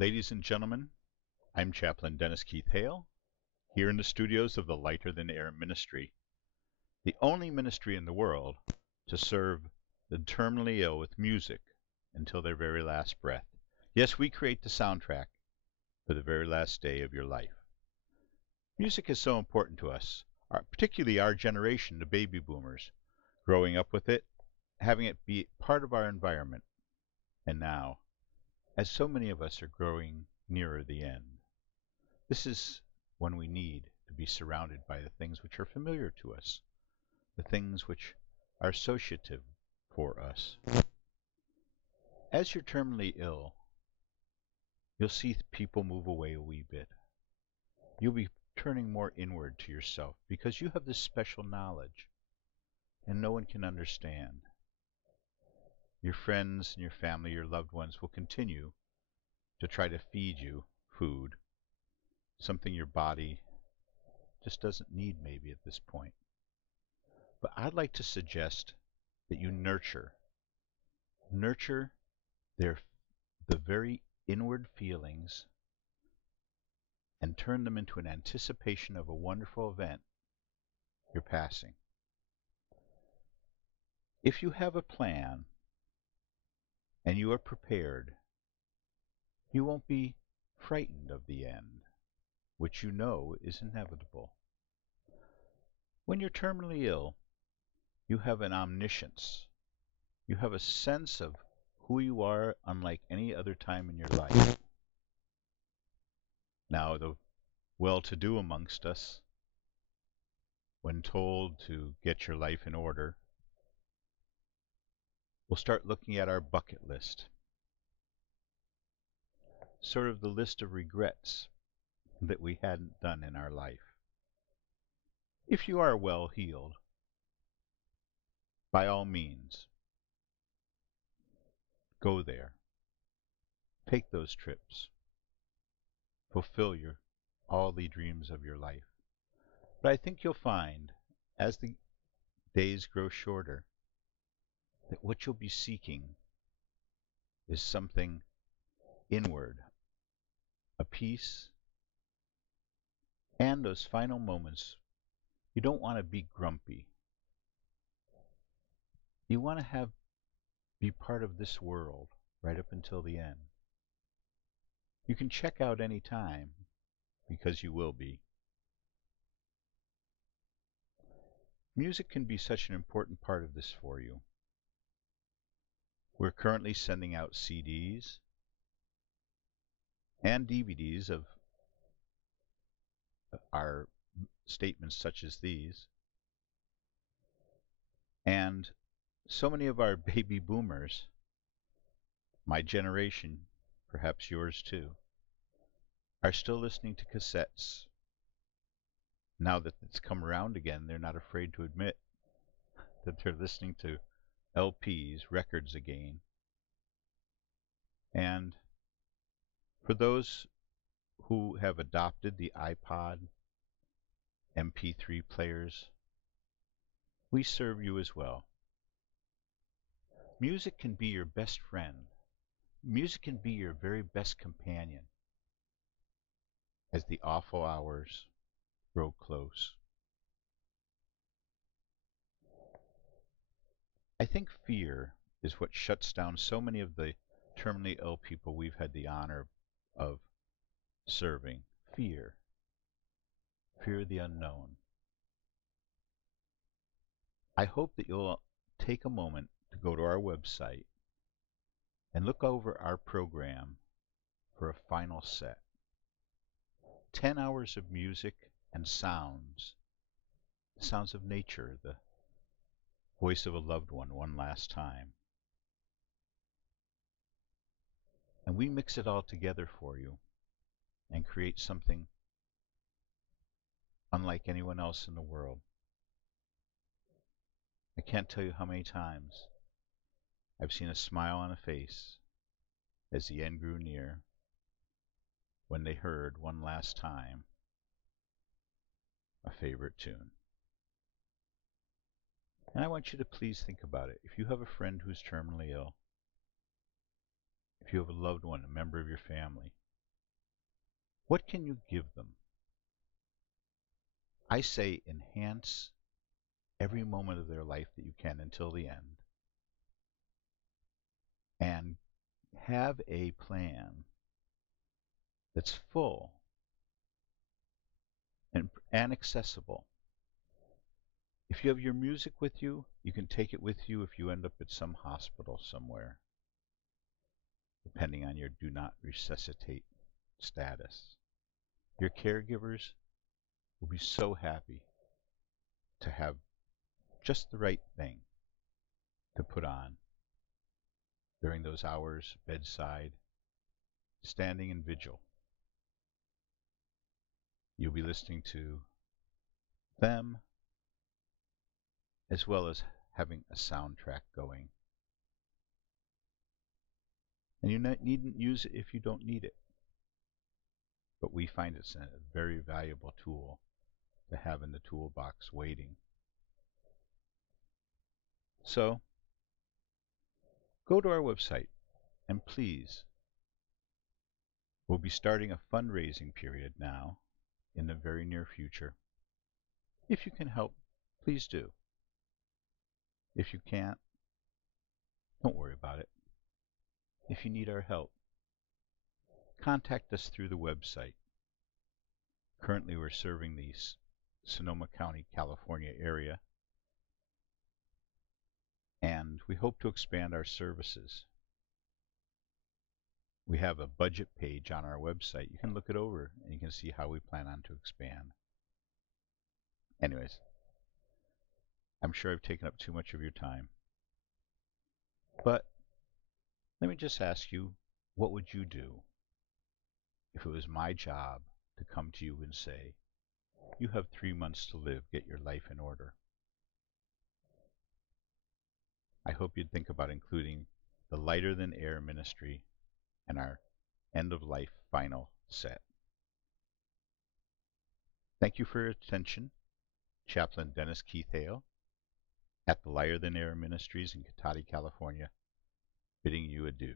Ladies and gentlemen, I'm Chaplain Dennis Keith Hale, here in the studios of the Lighter Than Air Ministry, the only ministry in the world to serve the terminally ill with music until their very last breath. Yes, we create the soundtrack for the very last day of your life. Music is so important to us, particularly our generation, the baby boomers, growing up with it, having it be part of our environment. And now, as so many of us are growing nearer the end, this is when we need to be surrounded by the things which are familiar to us, the things which are associative for us. As you're terminally ill, you'll see people move away a wee bit. You'll be turning more inward to yourself because you have this special knowledge and no one can understand. Your friends and your family, your loved ones will continue to try to feed you food, something your body just doesn't need maybe at this point. But I'd like to suggest that you nurture the very inward feelings and turn them into an anticipation of a wonderful event, your passing. If you have a plan and you are prepared, you won't be frightened of the end, which you know is inevitable. When you're terminally ill, you have an omniscience. You have a sense of who you are unlike any other time in your life. Now, the well-to-do amongst us, when told to get your life in order, we'll start looking at our bucket list, sort of the list of regrets that we hadn't done in our life. If you are well healed, by all means, go there. Take those trips. Fulfill all the dreams of your life. But I think you'll find, as the days grow shorter, that what you'll be seeking is something inward, a peace, and those final moments. You don't want to be grumpy. You want to be part of this world right up until the end. You can check out any time, because you will be. Music can be such an important part of this for you. We're currently sending out CDs and DVDs of our statements such as these. And so many of our baby boomers, my generation, perhaps yours too, are still listening to cassettes. Now that it's come around again, they're not afraid to admit that they're listening to LPs, records again. And for those who have adopted the iPod, MP3 players, we serve you as well. Music can be your best friend. Music can be your very best companion as the awful hours grow close. I think fear is what shuts down so many of the terminally ill people we've had the honor of serving. Fear. Fear of the unknown. I hope that you'll take a moment to go to our website and look over our program for a final set. 10 hours of music and sounds. The sounds of nature, the voice of a loved one last time. And we mix it all together for you and create something unlike anyone else in the world. I can't tell you how many times I've seen a smile on a face as the end grew near when they heard one last time a favorite tune. And I want you to please think about it. If you have a friend who's terminally ill, if you have a loved one, a member of your family, What can you give them? I say enhance every moment of their life that you can until the end, and have a plan that's full and accessible. If you have your music with you, you can take it with you if you end up at some hospital somewhere, depending on your do not resuscitate status. Your caregivers will be so happy to have just the right thing to put on during those hours bedside, standing in vigil. You'll be listening to them as well as having a soundtrack going. And you needn't use it if you don't need it. But we find it's a very valuable tool to have in the toolbox waiting. So, go to our website and please, we'll be starting a fundraising period now in the very near future. If you can help, please do. If you can't, don't worry about it. If you need our help, contact us through the website. Currently, we're serving the Sonoma County, California area, and we hope to expand our services. We have a budget page on our website. You can look it over and you can see how we plan on to expand. Anyways, I'm sure I've taken up too much of your time. But let me just ask you, what would you do if it was my job to come to you and say, you have 3 months to live, get your life in order? I hope you'd think about including the Lighter Than Air ministry in our end-of-life final set. Thank you for your attention. Chaplain Dennis Keith Hale at the Lighter Than Air Ministries in Cotati, California, bidding you adieu.